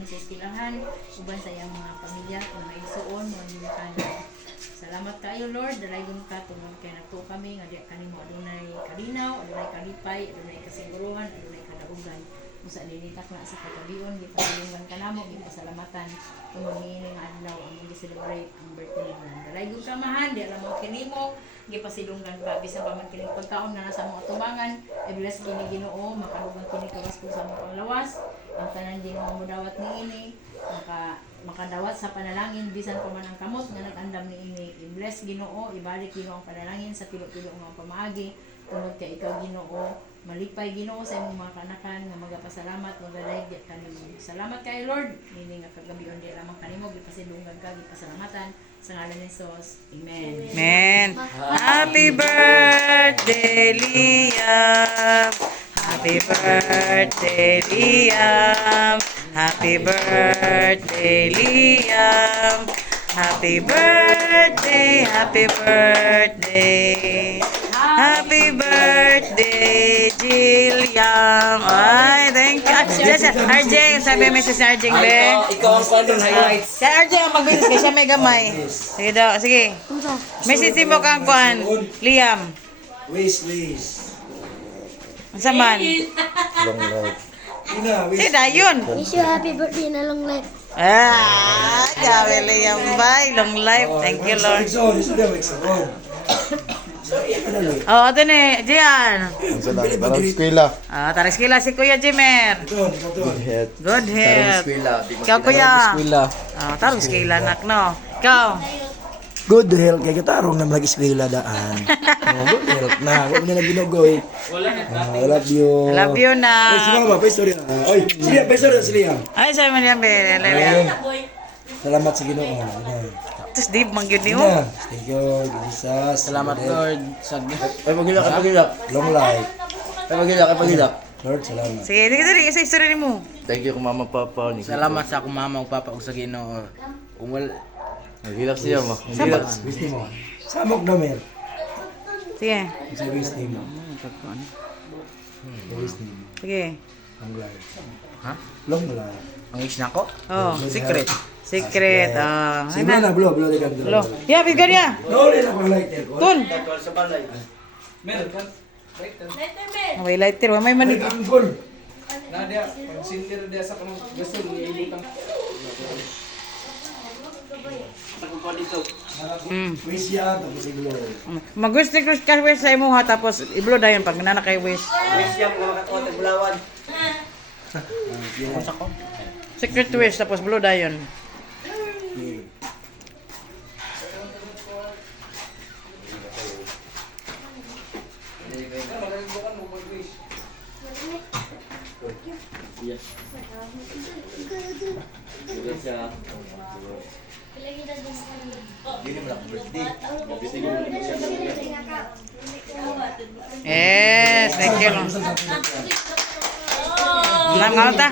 ni sa eskwelahan, uban sa iyang mga pamilya, kung may suon, mga kanan. Salamat kayo Lord, dalaygon ka tungod kay nato kami nga di kanimo adunay kalinaw, adunay kalipay, adunay kasiguruhan, adunay kadaugan. Usa nilitak na sa katabion, gipasayungan kanamo, gipasalamatan tungod niini nga adlaw ang gi-celebrate ang birthday na. Dalaygon ka mahan, di alam mo kinimo, gipasilunggan ka bisan pa man kini pagkaon nga nasa mga tubangan. I-bless kini Ginoo, makalugang kini kawas ko sa mga panglawas. Ang tanan Ginoo mo dawat niini, makadawat sa panalangin bisan pa man ang kamot nga nag-andam niini. I-bless Ginoo, ibalik Ginoo ang panalangin sa pilo-pilo nga pamaagi tungod kay ikaw Ginoo. Malipay Ginoo sa imong mga kanakan nga magapasalamat magalayg kanimo. Salamat kay Lord. Nini nga kagabion di lamang kanimo gipasilungan ka gipasalamatan sa ngalan ni Jesus. Amen. Amen. Happy birthday, Liam. Happy birthday, Liam. Happy birthday, Liam. Happy birthday, happy birthday. Happy birthday, Jilliam. Ay, thank you. RJ, sabi may si RJ, be. Ikaw ang kwan highlights. Si RJ ang magbilis kaya siya may gamay. Sige daw, sige. Message mo kang kwan, Liam. Wish. Ang saman. Long life. Ina, wish. Sige dayon. Wish you happy birthday na long life. Grabe Liam, bye. Long life. Thank you, Lord. Oh, ito ni, Jian. Ang salamat. Parang eskwela. Taris kila si Kuya Jimer. Good health. Good health. Eskwela. Ikaw, Kuya. Eskwela. Taros kila, anak, no? Ikaw. Good health. Kaya katarong na mag-eskwela daan. Good health na. Huwag mo na ginugoy. I love you. I love you na. Ay, si Mama, pa istorya. Ay, Liam. Ay, sa'yo man yan, be. Salamat sa Ginoo. Tapos di, mangyod ni Ina. mo. Thank you, Jesus. Salamat Lord. Ay, pagilak. Long life. Pagilak. Lord, salamat. Sige, sige, sige, isa istorya ni mo. Thank you kung mama papa. Salamat sa akong mama ug papa ug sa Ginoo. Kung wala naghilak siya mo. Naghilak. Wish mo. Samok namin. Sige. Sa wish mo. Wish mo. Sige. Long life. Ha? Long life. Ang is nako? Oh, Secret. secret. Si Mana, blow di ka. Lo. Ya, bigar ya. No, na pang lighter ko. Tun. Sa balay. May lighter, may manig. Angkol. Nadia, pag sintir dia sa kanang gusto ibutang. Wish yan, tapos i-blow. Mag-wish ni Chris ka wish sa imo ha tapos i-blow dayon pag nana kay wish. Wish siya kung makatuwa tag bulawan. Secret wish tapos blow dayon. Yes, thank you. Lang ta.